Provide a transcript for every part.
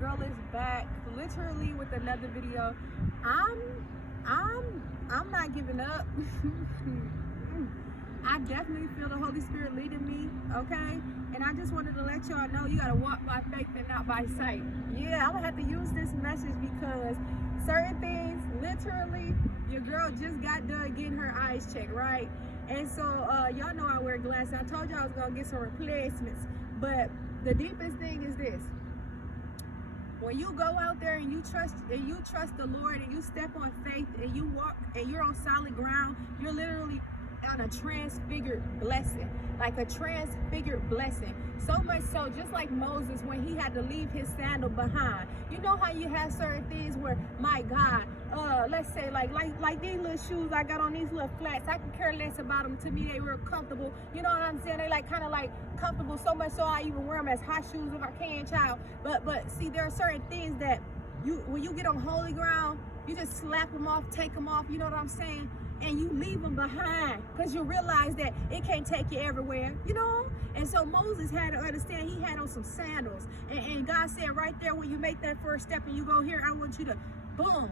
girl is back, literally with another video. I'm not giving up. I definitely feel the Holy Spirit leading me, okay? And I just wanted to let y'all know you gotta walk by faith and not by sight. Yeah, I'm gonna have to use this message because certain things, literally, your girl just got done getting her eyes checked, right? And so y'all know I wear glasses. I told y'all I was gonna get some replacements. But the deepest thing is this. When you go out there and you trust the Lord and you step on faith and you walk and you're on solid ground, you're literally on a transfigured blessing, like a transfigured blessing. So much so, just like Moses when he had to leave his sandal behind. You know how you have certain things where, my God, let's say like these little shoes I got on, these little flats, I can care less about them. To me, they were comfortable. You know what I'm saying? They like kind of like comfortable, so much so I even wear them as hot shoes if I can, child. But see, there are certain things that when you get on holy ground, you just slap them off, take them off. You know what I'm saying? And you leave them behind because you realize that it can't take you everywhere, you know? And so Moses had to understand he had on some sandals. And God said right there when you make that first step and you go here, I want you to, boom,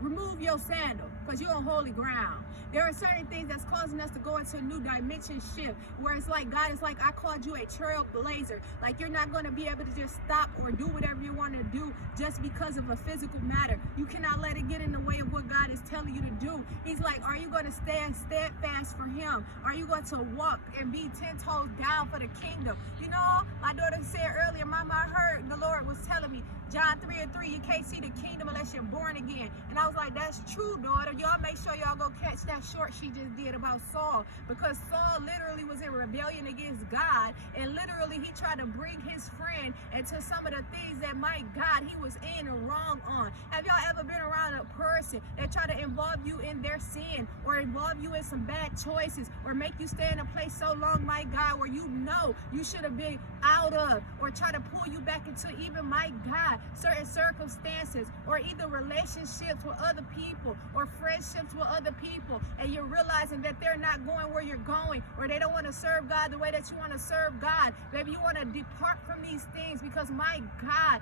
remove your sandal because you're on holy ground. There are certain things that's causing us to go into a new dimension shift where it's like God is like, I called you a trailblazer. Like you're not going to be able to just stop or do whatever you want to do just because of a physical matter. You cannot let it get in the way of what God is telling you to do. He's like, are you going to stand steadfast for him? Are you going to walk and be 10 toes down for the kingdom? You know, my daughter said earlier, Mama, I heard the Lord was telling me, John 3:3, you can't see the kingdom unless you're born again. And I was like, that's true, daughter. Y'all make sure y'all go catch that short she just did about Saul. Because Saul literally was in rebellion against God. And literally he tried to bring his friend into some of the things that, my God, he was in and wrong on. Have y'all ever been around a person that try to involve you in their sin or involve you in some bad choices or make you stay in a place so long, my God, where you know you should have been out of, or try to pull you back into even, my God, certain circumstances or either relationships with other people or friendships with other people, and you're realizing that they're not going where you're going or they don't want to serve God the way that you want to serve God. Maybe you want to depart from these things because, my God,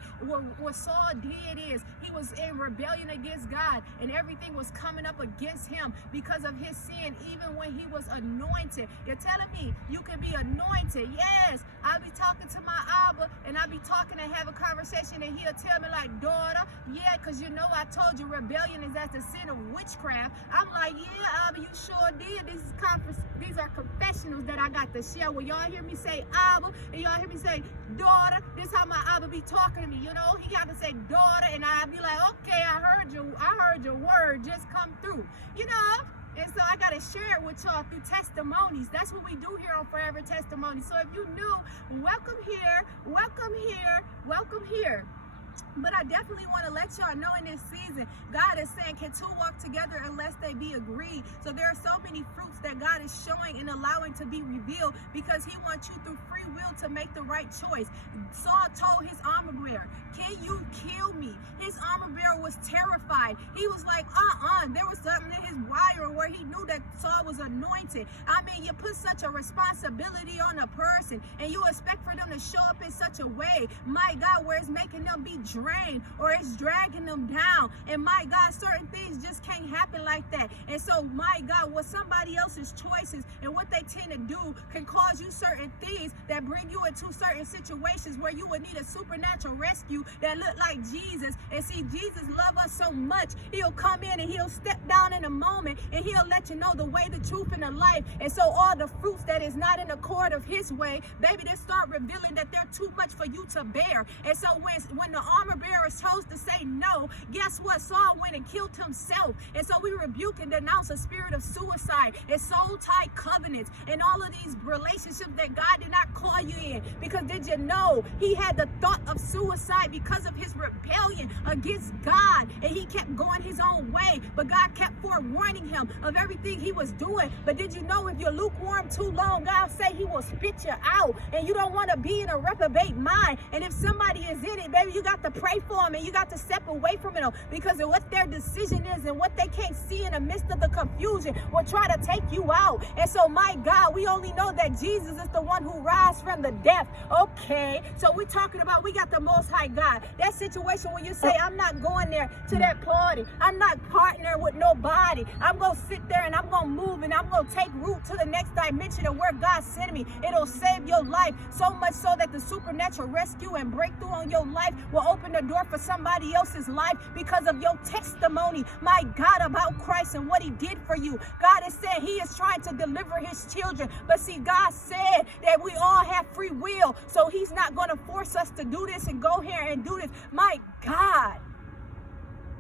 what Saul did is he was in rebellion against God and everything was coming up against him because of his sin, even when he was anointed. You're telling me you can be anointed? Yes. I'll be talking to my Abba and I'll be talking and have a conversation and he'll tell me like, daughter, yeah, because you know I told you rebellion is as the sin of witchcraft. I'm like, yeah, Abba, you sure did. These are confessionals that I got to share. When y'all hear me say Abba and y'all hear me say daughter, this is how my Abba be talking to me. You know, he got to say daughter and I'll be like, okay, I heard your word just come through. You know? And so I got to share it with y'all through testimonies. That's what we do here on Forever Testimony. So if you new, welcome here, welcome here, welcome here. But I definitely want to let y'all know in this season, God is saying, can two walk together unless they be agreed? So there are so many fruits that God is showing and allowing to be revealed because he wants you through free will to make the right choice. Saul told his armor bearer, can you kill me? His armor bearer was terrified. He was like, there was something in his wire where he knew that Saul was anointed. I mean, you put such a responsibility on a person and you expect for them to show up in such a way, my God, where it's making them be drained or it's dragging them down. And my God, certain things just can't happen like that. And so, my God, what somebody else's choices and what they tend to do can cause you certain things that bring you into certain situations where you would need a supernatural rescue that look like Jesus. And see, Jesus loves us so much. He'll come in and he'll step down in a moment and he'll let you know the way, the truth, and the life. And so all the fruits that is not in accord of his way, baby, they start revealing that they're too much for you to bear. And so when the armor bearer chose to say no, guess what? Saul went and killed himself. And so we rebuke and denounce a spirit of suicide and soul-tied covenants and all of these relationships that God did not call you in. Because did you know he had the thought of suicide because of his rebellion against God, and he kept going his own way, but God kept forewarning him of everything he was doing. But did you know if you're lukewarm too long, God say he will spit you out, and you don't want to be in a reprobate mind. And if somebody is in it, baby, you got to pray for them, and you got to step away from it because of what their decision is and what they can't see in the midst of the confusion will try to take you out. And so, my God, we only know that Jesus is the one who rise from the death. Okay, so we're talking about we got the Most High God. That situation where you say, I'm not going there to that party. I'm not partnering with nobody. I'm going to sit there and I'm going to move and I'm going to take root to the next dimension of where God sent me. It'll save your life so much so that the supernatural rescue and breakthrough on your life will open the door for somebody else's life because of your testimony, my God, about Christ and what he did for you. God is saying he is trying to deliver his children. But see, God said that we all have free will. So he's not going to force us to do this and go here and do this. My God.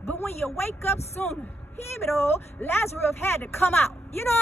But when you wake up sooner, Lazarus had to come out. You know